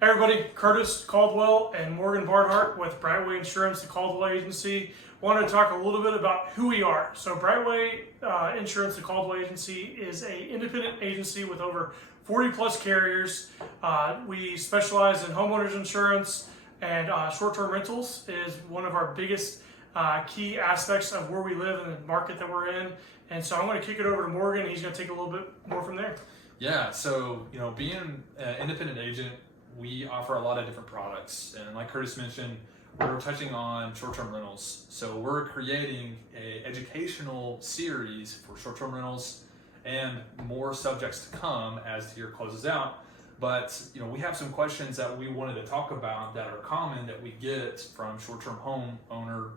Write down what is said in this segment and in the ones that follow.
Hey everybody, Curtis Caldwell and Morgan Barnhart with Brightway Insurance, the Caldwell Agency. Wanted to talk a little bit about who we are. So Brightway Insurance, the Caldwell Agency, is an independent agency with over 40 plus carriers. We specialize in homeowners insurance, and short-term rentals is one of our biggest key aspects of where we live and the market that we're in. And so I'm going to kick it over to Morgan, and he's going to take a little bit more from there. Yeah, so being an independent agent, we offer a lot of different products, and like Curtis mentioned, we're touching on short-term rentals. So we're creating an educational series for short-term rentals and more subjects to come as the year closes out. But we have some questions that we wanted to talk about that are common that we get from short-term home owner.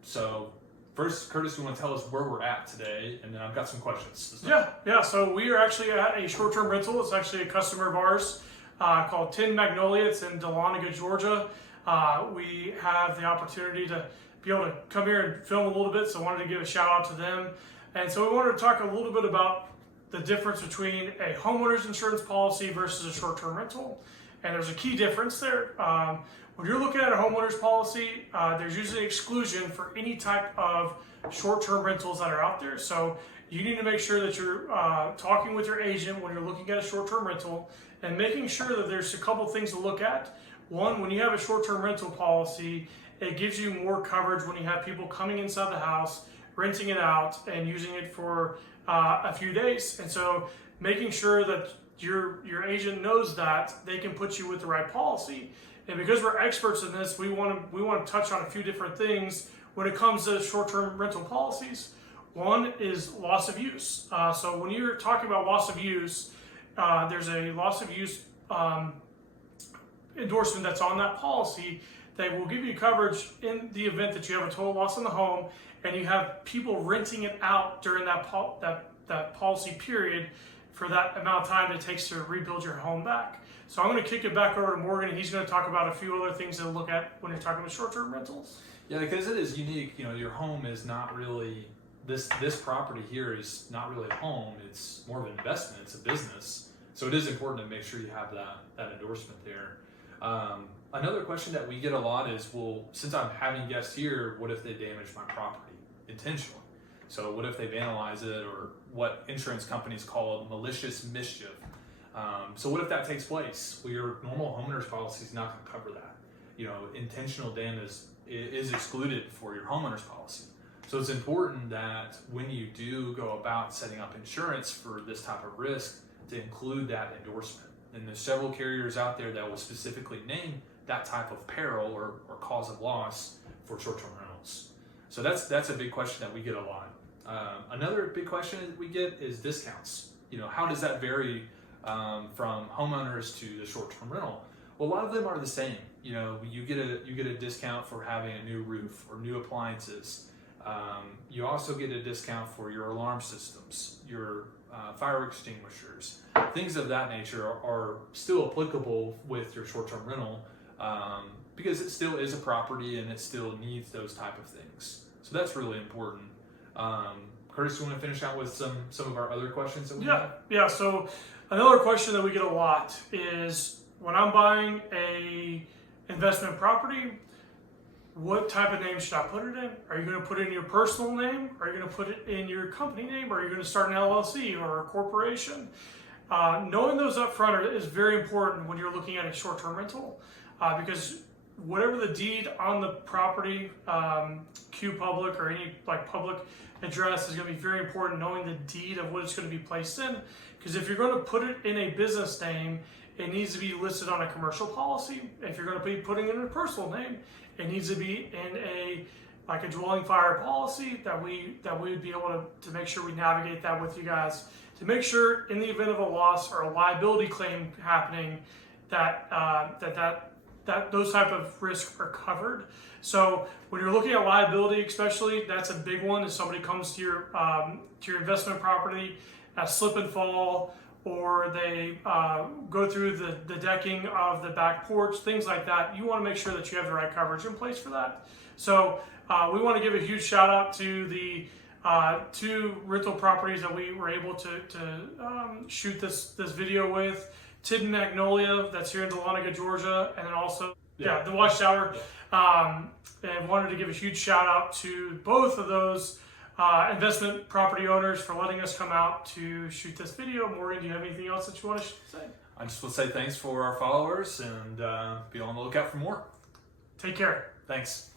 So first, Curtis, you want to tell us where we're at today, and then I've got some questions. Yeah. So we are actually at a short-term rental. It's actually a customer of ours called Magnolia. It's in Dahlonega, Georgia. We have the opportunity to be able to come here and film a little bit, so I wanted to give a shout out to them. And so we wanted to talk a little bit about the difference between a homeowner's insurance policy versus a short-term rental. And there's a key difference there. When you're looking at a homeowner's policy, there's usually an exclusion for any type of short-term rentals that are out there. So you need to make sure that you're talking with your agent when you're looking at a short-term rental and making sure that there's a couple things to look at. One, when you have a short-term rental policy, it gives you more coverage when you have people coming inside the house, renting it out, and using it for a few days. And so making sure that your agent knows that they can put you with the right policy. And because we're experts in this, we want to touch on a few different things when it comes to short-term rental policies. One is loss of use. So when you're talking about loss of use, there's a loss of use endorsement that's on that policy that will give you coverage in the event that you have a total loss in the home and you have people renting it out during that policy period for that amount of time it takes to rebuild your home back. So I'm going to kick it back over to Morgan, and he's going to talk about a few other things to look at when you're talking about short-term rentals. Yeah, because it is unique. Your home is not really, this property here is not really a home. It's more of an investment. It's a business. So it is important to make sure you have that endorsement there. Another question that we get a lot is, well, since I'm having guests here, what if they damage my property intentionally? So what if they vandalize it, or what insurance companies call malicious mischief? So what if that takes place? Well, your normal homeowner's policy is not going to cover that. Intentional damage is excluded for your homeowner's policy. So it's important that when you do go about setting up insurance for this type of risk, to include that endorsement. And there's several carriers out there that will specifically name that type of peril or cause of loss for short-term rentals. So that's a big question that we get a lot. Another big question that we get is discounts. How does that vary from homeowners to the short-term rental? Well, a lot of them are the same. You get a discount for having a new roof or new appliances. You also get a discount for your alarm systems, your fire extinguishers. Things of that nature are still applicable with your short-term rental because it still is a property and it still needs those type of things. So that's really important. Curtis, you want to finish out with some of our other questions that we have? Yeah. So another question that we get a lot is, when I'm buying a investment property, what type of name should I put it in? Are you going to put it in your personal name? Are you going to put it in your company name? Or are you going to start an LLC or a corporation? Knowing those up front is very important when you're looking at a short-term rental, because whatever the deed on the property, Q Public or any public address, is going to be very important, knowing the deed of what it's going to be placed in. Because if you're going to put it in a business name, it needs to be listed on a commercial policy. If you're going to be putting it in a personal name, it needs to be in a dwelling fire policy that we would be able to make sure we navigate that with you guys, to make sure in the event of a loss or a liability claim happening that those type of risks are covered. So when you're looking at liability, especially, that's a big one. If somebody comes to your investment property, a slip and fall, or they go through the decking of the back porch, things like that, you want to make sure that you have the right coverage in place for that. So we want to give a huge shout out to the 2 rental properties that we were able to shoot this video with, Tidden Magnolia, that's here in Dahlonega, Georgia, and then also the Yeah. Watchtower. And wanted to give a huge shout out to both of those investment property owners for letting us come out to shoot this video. Morgan, do you have anything else that you want to say? I just want to say thanks for our followers and be on the lookout for more. Take care. Thanks.